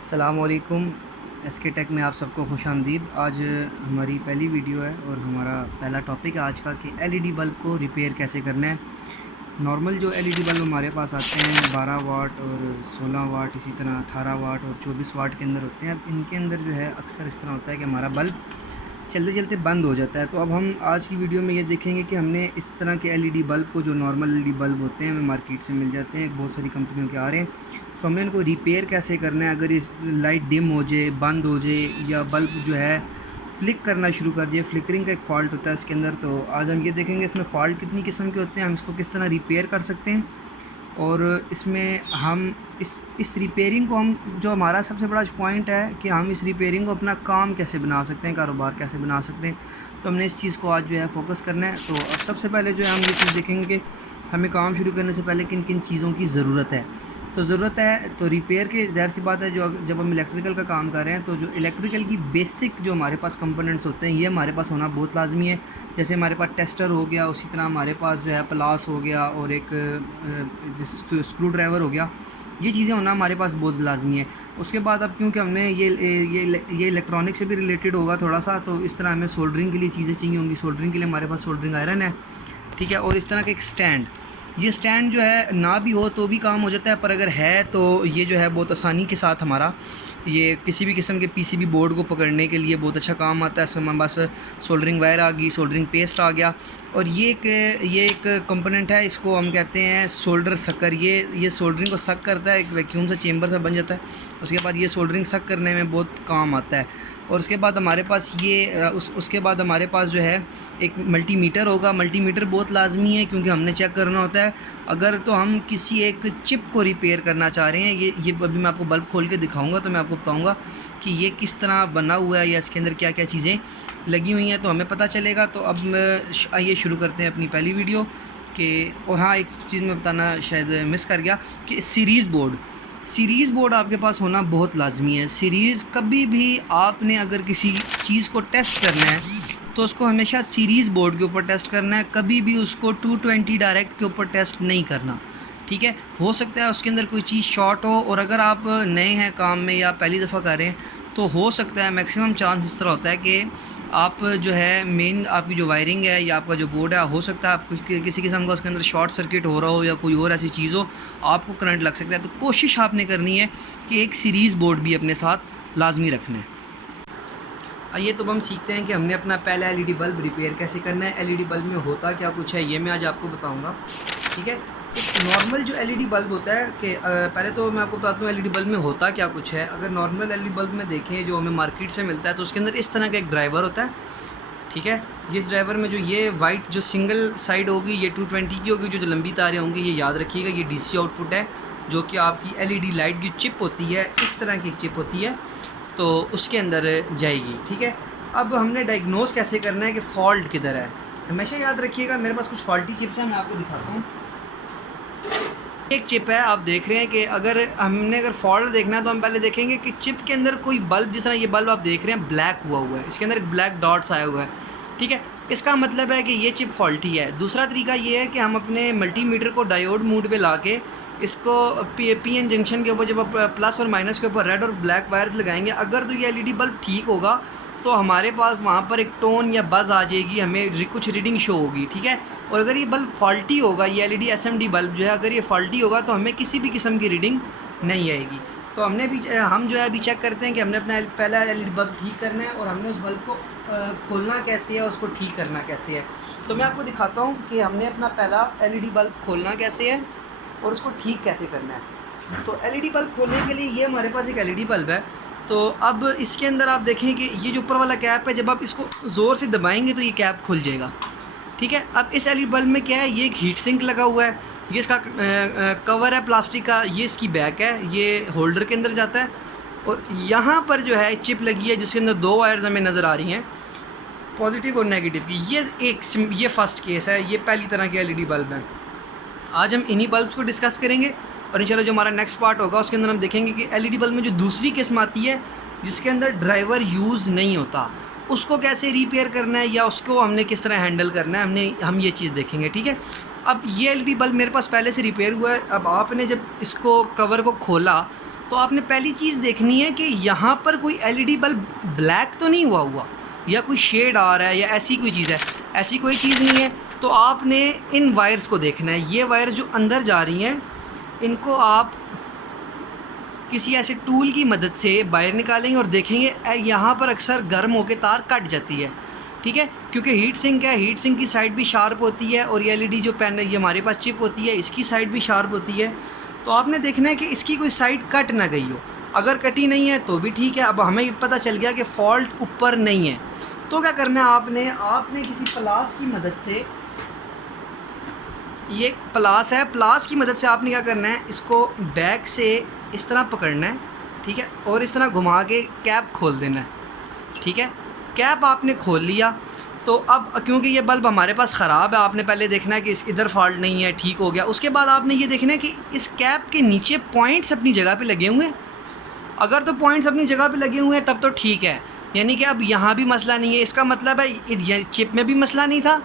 अस्सलामुअलैकुम। SK take में आप सबको खुशामदीद। आज हमारी पहली वीडियो है और हमारा पहला टॉपिक है आज का कि एलईडी बल्ब को रिपेयर कैसे करना है। नॉर्मल जो एलईडी बल्ब हमारे पास आते हैं 12 वाट और 16 वाट, इसी तरह 18 वाट और 24 वाट के अंदर होते हैं। अब इनके अंदर जो है अक्सर इस तरह होता है कि हमारा बल्ब चलते चलते बंद हो जाता है। तो अब हम आज की वीडियो में ये देखेंगे कि हमने इस तरह के एलईडी बल्ब को, जो नॉर्मल एलईडी बल्ब होते हैं हमें मार्केट से मिल जाते हैं, बहुत सारी कंपनियों के आ रहे हैं, तो हमने इनको रिपेयर कैसे करना है। अगर इस लाइट डिम हो जाए, बंद हो जाए या बल्ब जो है फ्लिक करना शुरू कर दिए, फ्लिकरिंग का एक फ़ॉल्ट होता है इसके अंदर, तो आज हम ये देखेंगे इसमें फ़ॉल्ट कितनी किस्म के होते हैं, हम इसको किस तरह रिपेयर कर सकते हैं। और इसमें हम इस रिपेयरिंग को, हम जो हमारा सबसे बड़ा पॉइंट है कि हम इस रिपेयरिंग को अपना काम कैसे बना सकते हैं, कारोबार कैसे बना सकते हैं, तो हमने इस चीज़ को आज जो है फ़ोकस करना है। तो अब सबसे पहले जो है हम ये चीज़ देखेंगे कि हमें काम शुरू करने से पहले किन किन चीज़ों की ज़रूरत है। तो ज़रूरत है तो रिपेयर के, ज़ाहिर सी बात है, जो जब हम इलेक्ट्रिकल का काम कर रहे हैं तो जो इलेक्ट्रिकल की बेसिक जो हमारे पास कंपोनेंट्स होते हैं ये हमारे पास होना बहुत लाजमी है। जैसे हमारे पास टेस्टर हो गया, उसी तरह हमारे पास जो है प्लास हो गया और एक स्क्रू ड्राइवर हो गया। ये चीज़ें होना हमारे पास बहुत लाजमी है। उसके बाद अब क्योंकि हमने ये इलेक्ट्रॉनिक से भी रिलेटेड होगा थोड़ा सा, तो इस तरह हमें सोल्डरिंग के लिए चीज़ें चाहिए होंगी। सोल्डरिंग के लिए हमारे पास सोल्डरिंग आयरन है, ठीक है, और इस तरह का एक स्टैंड। ये स्टैंड जो है ना भी हो तो भी काम हो जाता है, पर अगर है तो ये जो है बहुत आसानी के साथ हमारा ये किसी भी किस्म के पीसीबी बोर्ड को पकड़ने के लिए बहुत अच्छा काम आता है। इसमें हमारे पास सोल्डरिंग वायर आ गई, सोल्डरिंग पेस्ट आ गया, और ये एक कंपोनेंट है, इसको हम कहते हैं सोल्डर सकर। ये सोल्डरिंग को सक करता है, एक वैक्यूम से चेंबर से बन जाता है। उसके बाद ये सोल्डरिंग सक करने में बहुत काम आता है। और उसके बाद हमारे पास उसके बाद हमारे पास जो है एक मल्टीमीटर होगा। मल्टीमीटर बहुत लाजमी है क्योंकि हमने चेक करना होता है अगर तो हम किसी एक चिप को रिपेयर करना चाह रहे हैं। ये अभी मैं आपको बल्ब खोल के दिखाऊंगा तो मैं आपको बताऊंगा कि ये किस तरह बना हुआ है या इसके अंदर क्या क्या चीज़ें लगी हुई हैं, तो हमें पता चलेगा। तो अब आइए शुरू करते हैं अपनी पहली वीडियो के। और हाँ, एक चीज़ मैं बताना शायद मिस कर गया कि सीरीज़ बोर्ड आपके पास होना बहुत लाजमी है। सीरीज़ कभी भी आपने अगर किसी चीज़ को टेस्ट करना है तो उसको हमेशा सीरीज़ बोर्ड के ऊपर टेस्ट करना है, कभी भी उसको 220 डायरेक्ट के ऊपर टेस्ट नहीं करना, ठीक है। हो सकता है उसके अंदर कोई चीज़ शॉर्ट हो, और अगर आप नए हैं काम में या पहली दफ़ा कर रहे हैं तो हो सकता है, मैक्सिमम चांस इस तरह होता है कि आप जो है मेन आपकी जो वायरिंग है या आपका जो बोर्ड है, हो सकता है आप किसी किस्म का उसके अंदर शॉर्ट सर्किट हो रहा हो या कोई और ऐसी चीज़ हो, आपको करंट लग सकता है। तो कोशिश आपने करनी है कि एक सीरीज़ बोर्ड भी अपने साथ लाजमी रखना है। आइए तो हम सीखते हैं कि हमने अपना पहला एलईडी बल्ब रिपेयर कैसे करना है। एलईडी बल्ब में होता क्या कुछ है ये मैं आज आपको बताऊंगा, ठीक है। एक नॉर्मल जो एलईडी बल्ब होता है कि पहले तो मैं आपको बताता हूँ एलईडी बल्ब में होता क्या कुछ है। अगर नॉर्मल एलईडी बल्ब में देखें जो हमें मार्केट से मिलता है तो उसके अंदर इस तरह का एक ड्राइवर होता है, ठीक है। इस ड्राइवर में जो ये वाइट जो सिंगल साइड होगी ये 220 की होगी, जो लंबी तारें होंगी ये याद रखिएगा, ये डीसी आउटपुट है जो कि आपकी एलईडी लाइट की चिप होती है, इस तरह की चिप होती है, तो उसके अंदर जाएगी, ठीक है। अब हमने डायग्नोस कैसे करना है कि फ़ॉल्ट किधर है। हमेशा याद रखिएगा मेरे पास कुछ फॉल्टी चिप्स हैं, मैं आपको दिखाता हूँ। एक चिप है, आप देख रहे हैं कि अगर फॉल्ट देखना है तो हम पहले देखेंगे कि चिप के अंदर कोई बल्ब, जिस तरह ये बल्ब आप देख रहे हैं ब्लैक हुआ है, इसके अंदर एक ब्लैक डॉट्स आया हुआ है, ठीक है। इसका मतलब है कि ये चिप फॉल्टी है। दूसरा तरीका ये है कि हम अपने मल्टीमीटर को डायोड मोड पे ला के इसको पी एन जंक्शन के ऊपर जब प्लस और माइनस के ऊपर रेड और ब्लैक वायर्स लगाएंगे, अगर तो ये एलईडी बल्ब ठीक होगा तो हमारे पास वहाँ पर एक टोन या बज़ आ जाएगी, हमें कुछ रीडिंग शो होगी, ठीक है। और अगर ये बल्ब फॉल्टी होगा, ये एलईडी एसएमडी बल्ब जो है, अगर ये फॉल्टी होगा तो हमें किसी भी किस्म की रीडिंग नहीं आएगी। तो हम जो है अभी चेक करते हैं कि हमने अपना पहला एलईडी बल्ब ठीक करना है और हमने उस बल्ब को खोलना कैसे है, उसको ठीक करना कैसे है। तो मैं आपको दिखाता हूँ कि हमने अपना पहला एलईडी बल्ब खोलना कैसे है और उसको ठीक कैसे करना है। तो एलईडी बल्ब खोलने के लिए ये हमारे पास एक एलईडी बल्ब है। तो अब इसके अंदर आप देखें कि ये जो ऊपर वाला कैप है, जब आप इसको ज़ोर से दबाएंगे तो ये कैप खुल जाएगा, ठीक है। अब इस एलईडी बल्ब में क्या है, ये एक हीट सिंक लगा हुआ है, ये इसका कवर है प्लास्टिक का, ये इसकी बैक है, ये होल्डर के अंदर जाता है। और यहाँ पर जो है चिप लगी है जिसके अंदर दो वायर्स हमें नज़र आ रही हैं, पॉजिटिव और नेगेटिव की। ये फर्स्ट केस है, ये पहली तरह के एलईडी बल्ब हैं। आज हम इन्हीं बल्ब्स को डिस्कस करेंगे और इंशाल्लाह जो हमारा नेक्स्ट पार्ट होगा उसके अंदर हम देखेंगे कि एलईडी बल्ब में जो दूसरी किस्म आती है जिसके अंदर ड्राइवर यूज़ नहीं होता, उसको कैसे रिपेयर करना है या उसको हमने किस तरह हैंडल करना है, हम ये चीज़ देखेंगे, ठीक है। अब ये एलईडी बल्ब मेरे पास पहले से रिपेयर हुआ है। अब आपने जब इसको कवर को खोला तो आपने पहली चीज़ देखनी है कि यहाँ पर कोई एलईडी बल्ब ब्लैक तो नहीं हुआ या कोई शेड आ रहा है या ऐसी कोई चीज़ है, ऐसी कोई चीज़ नहीं है। तो आपने इन वायर्स को देखना है, ये वायर्स जो अंदर जा रही हैं इनको आप किसी ऐसे टूल की मदद से बाहर निकालेंगे और देखेंगे यहाँ पर अक्सर गर्म होकर तार कट जाती है, ठीक है, क्योंकि हीट सिंक है, हीट सिंक की साइड भी शार्प होती है और ये एलईडी जो पेन है ये हमारे पास चिप होती है, इसकी साइड भी शार्प होती है। तो आपने देखना है कि इसकी कोई साइड कट ना गई हो, अगर कटी नहीं है तो भी ठीक है। अब हमें पता चल गया कि फॉल्ट ऊपर नहीं है, तो क्या करना है आपने किसी प्लास की मदद से, ये प्लास है, प्लास की मदद से आपने क्या करना है, इसको बैक से इस तरह पकड़ना है, ठीक है, और इस तरह घुमा के कैप खोल देना है, ठीक है। कैप आपने खोल लिया तो अब क्योंकि ये बल्ब हमारे पास ख़राब है, आपने पहले देखना है कि इस इधर फॉल्ट नहीं है, ठीक हो गया। उसके बाद आपने ये देखना है कि इस कैप के नीचे पॉइंट्स अपनी जगह पे लगे हुए हैं। अगर तो पॉइंट्स अपनी जगह पे लगे हुए हैं तब तो ठीक है, यानी कि अब यहाँ भी मसला नहीं है। इसका मतलब है चिप में भी मसला नहीं था,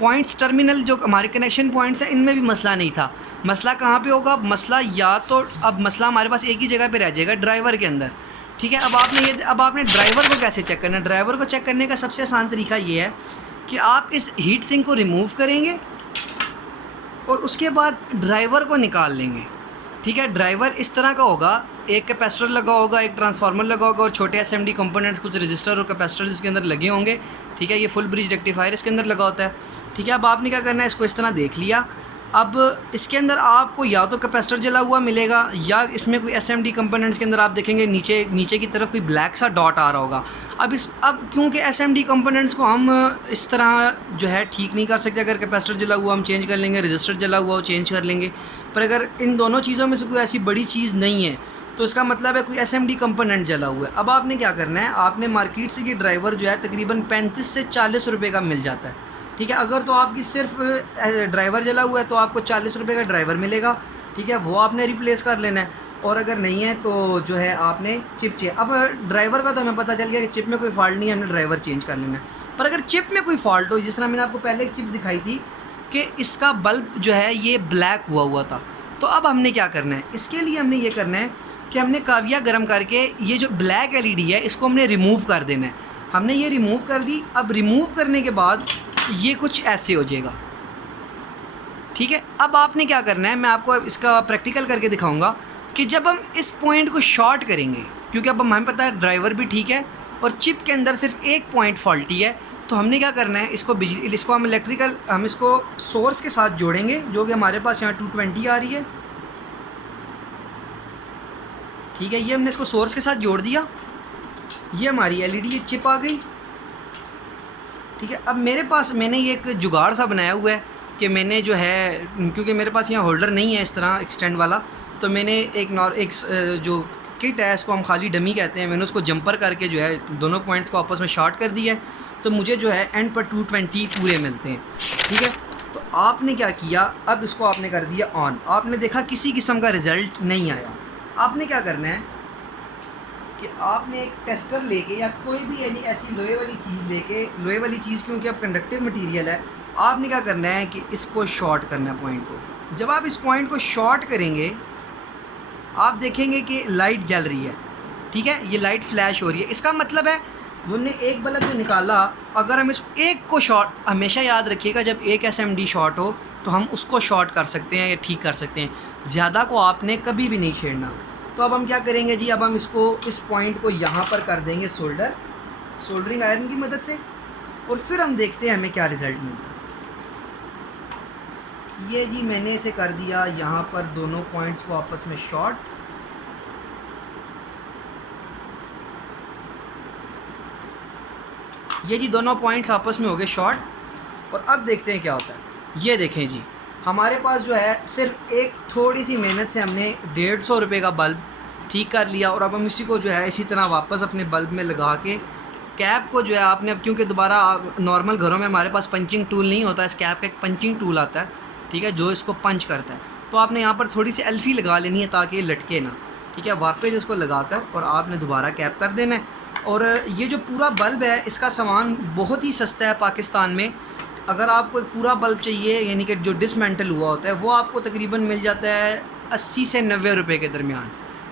पॉइंट्स टर्मिनल जो हमारे कनेक्शन पॉइंट्स हैं इनमें भी मसला नहीं था। मसला कहाँ पे होगा? मसला या तो अब मसला हमारे पास एक ही जगह पे रह जाएगा, ड्राइवर के अंदर, ठीक है। अब आपने ड्राइवर को कैसे चेक करना है? ड्राइवर को चेक करने का सबसे आसान तरीका ये है कि आप इस हीट सिंक को रिमूव करेंगे और उसके बाद ड्राइवर को निकाल लेंगे, ठीक है। ड्राइवर इस तरह का होगा, एक कैपेसिटर लगा होगा, एक ट्रांसफार्मर लगा होगा और छोटे एसएमडी कंपोनेंट्स, कुछ रजिस्टर और कैपेसिटर इसके अंदर लगे होंगे, ठीक है। ये फुल ब्रिज रेक्टिफायर इसके अंदर लगा होता है, ठीक है। अब आपने क्या करना है, इसको इस तरह देख लिया। अब इसके अंदर आपको या तो कैपेसिटर जला हुआ मिलेगा या इसमें कोई एसएमडी कंपोनेंट्स के अंदर आप देखेंगे नीचे की तरफ कोई ब्लैक सा डॉट आ रहा होगा। अब क्योंकि एसएमडी कंपोनेंट्स को हम इस तरह जो है ठीक नहीं कर सकते, अगर कैपेसिटर जला हुआ हम चेंज कर लेंगे, रजिस्टर जला हुआ वो चेंज कर लेंगे, पर अगर इन दोनों चीज़ों में से कोई ऐसी बड़ी चीज़ नहीं है तो इसका मतलब है कोई एसएमडी कंपोनेंट जला हुआ है। अब आपने क्या करना है, आपने मार्केट से ये ड्राइवर जो है तकरीबन 35 से 40 रुपये का मिल जाता है, ठीक है। अगर तो आपकी सिर्फ ड्राइवर जला हुआ है तो आपको 40 रुपये का ड्राइवर मिलेगा, ठीक है, वो आपने रिप्लेस कर लेना है। और अगर नहीं है तो जो है आपने चिप अब ड्राइवर का तो हमें पता चल गया कि चिप में कोई फॉल्ट नहीं है, हमने ड्राइवर चेंज कर लेना है। पर अगर चिप में कोई फॉल्ट हो, जिस तरह मैंने आपको पहले एक चिप दिखाई थी कि इसका बल्ब जो है ये ब्लैक हुआ था, तो अब हमने क्या करना है, इसके लिए हमने ये करना है कि हमने काविया गर्म करके ये जो ब्लैक एलईडी है इसको हमने रिमूव कर देना है। हमने ये रिमूव कर दी। अब रिमूव करने के बाद ये कुछ ऐसे हो जाएगा, ठीक है। अब आपने क्या करना है, मैं आपको इसका प्रैक्टिकल करके दिखाऊंगा कि जब हम इस पॉइंट को शॉर्ट करेंगे, क्योंकि अब हमें पता है ड्राइवर भी ठीक है और चिप के अंदर सिर्फ एक पॉइंट फॉल्टी है, तो हमने क्या करना है, इसको हम इसको सोर्स के साथ जोड़ेंगे, जो कि हमारे पास यहाँ 220 आ रही है, ठीक है। ये हमने इसको सोर्स के साथ जोड़ दिया, ये हमारी एलईडी ये चिप आ गई, ठीक है। अब मैंने ये एक जुगाड़ सा बनाया हुआ है कि मैंने जो है, क्योंकि मेरे पास यहाँ होल्डर नहीं है इस तरह एक्सटेंड वाला, तो मैंने एक जो किट है इसको हम खाली डमी कहते हैं, मैंने उसको जंपर करके जो है दोनों पॉइंट्स को आपस में शॉर्ट कर दिया है, तो मुझे जो है एंड पर 220 पूरे मिलते हैं, ठीक है। तो आपने क्या किया, अब इसको आपने कर दिया ऑन, आपने देखा किसी किस्म का रिज़ल्ट नहीं आया। आपने क्या करना है कि आपने एक टेस्टर लेके या कोई भी यानी ऐसी लोहे वाली चीज़ क्योंकि अब कंडक्टिव मटेरियल है, आपने क्या करना है कि इसको शॉर्ट करना है पॉइंट को। जब आप इस पॉइंट को शॉर्ट करेंगे आप देखेंगे कि लाइट जल रही है, ठीक है, ये लाइट फ्लैश हो रही है। इसका मतलब है हमने एक बल्ब जो निकाला, अगर हम इस एक को शॉर्ट, हमेशा याद रखिएगा जब एक एसएमडी शॉर्ट हो तो हम उसको शॉर्ट कर सकते हैं या ठीक कर सकते हैं, ज़्यादा को आपने कभी भी नहीं छेड़ना। तो अब हम क्या करेंगे जी, अब हम इस पॉइंट को यहाँ पर कर देंगे सोल्डरिंग आयरन की मदद से, और फिर हम देखते हैं हमें क्या रिज़ल्ट मिलता है। ये जी मैंने इसे कर दिया यहाँ पर दोनों पॉइंट्स को आपस में शॉर्ट, ये जी दोनों पॉइंट्स आपस में हो गए शॉर्ट, और अब देखते हैं क्या होता है। ये देखें जी, हमारे पास जो है सिर्फ एक थोड़ी सी मेहनत से हमने 150 रुपये का बल्ब ठीक कर लिया, और अब हम इसी को जो है इसी तरह वापस अपने बल्ब में लगा के कैप को जो है आपने, अब क्योंकि दोबारा नॉर्मल घरों में हमारे पास पंचिंग टूल नहीं होता, इस कैप का एक पंचिंग टूल आता है, ठीक है, जो इसको पंच करता है, तो आपने यहाँ पर थोड़ी सी एल्फी लगा लेनी है ताकि ये लटके ना, ठीक है। वापस इसको लगाकर और आपने दोबारा कैप कर देना है। और ये जो पूरा बल्ब है इसका सामान बहुत ही सस्ता है पाकिस्तान में। अगर आपको एक पूरा बल्ब चाहिए यानी कि जो डिसमेंटल हुआ होता है वो आपको तकरीबन मिल जाता है 80 से 90 रुपये के दरमियान,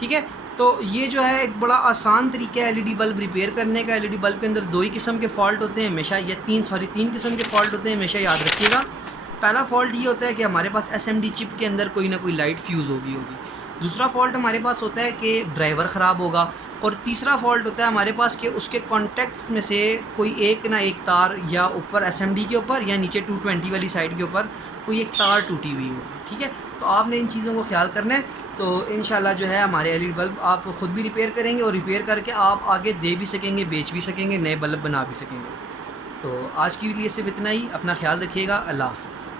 ठीक है। तो ये जो है एक बड़ा आसान तरीका है एलईडी बल्ब रिपेयर करने का। एलईडी बल्ब के अंदर दो ही किस्म के फ़ॉल्ट होते हैं हमेशा, या तीन किस्म के फ़ॉल्ट होते हैं हमेशा, याद रखिएगा। पहला फ़ॉल्ट ये होता है कि हमारे पास एसएमडी चिप के अंदर कोई ना कोई लाइट फ्यूज़ होगी। दूसरा फ़ॉल्ट हमारे पास होता है कि ड्राइवर ख़राब होगा। और तीसरा फ़ॉल्ट होता है हमारे पास कि उसके कॉन्टैक्ट्स में से कोई एक ना एक तार, या ऊपर एसएमडी के ऊपर या नीचे 220 वाली साइड के ऊपर कोई एक तार टूटी हुई होगी। ठीक है, तो आपने इन चीज़ों को ख्याल करना है। तो इंशाल्लाह जो है हमारे एलईडी बल्ब आप ख़ुद भी रिपेयर करेंगे, और रिपेयर करके आप आगे दे भी सकेंगे, बेच भी सकेंगे, नए बल्ब बना भी सकेंगे। तो आज की वीडियो सिर्फ इतना ही। अपना ख्याल रखिएगा। अल्लाह हाफ़िज़।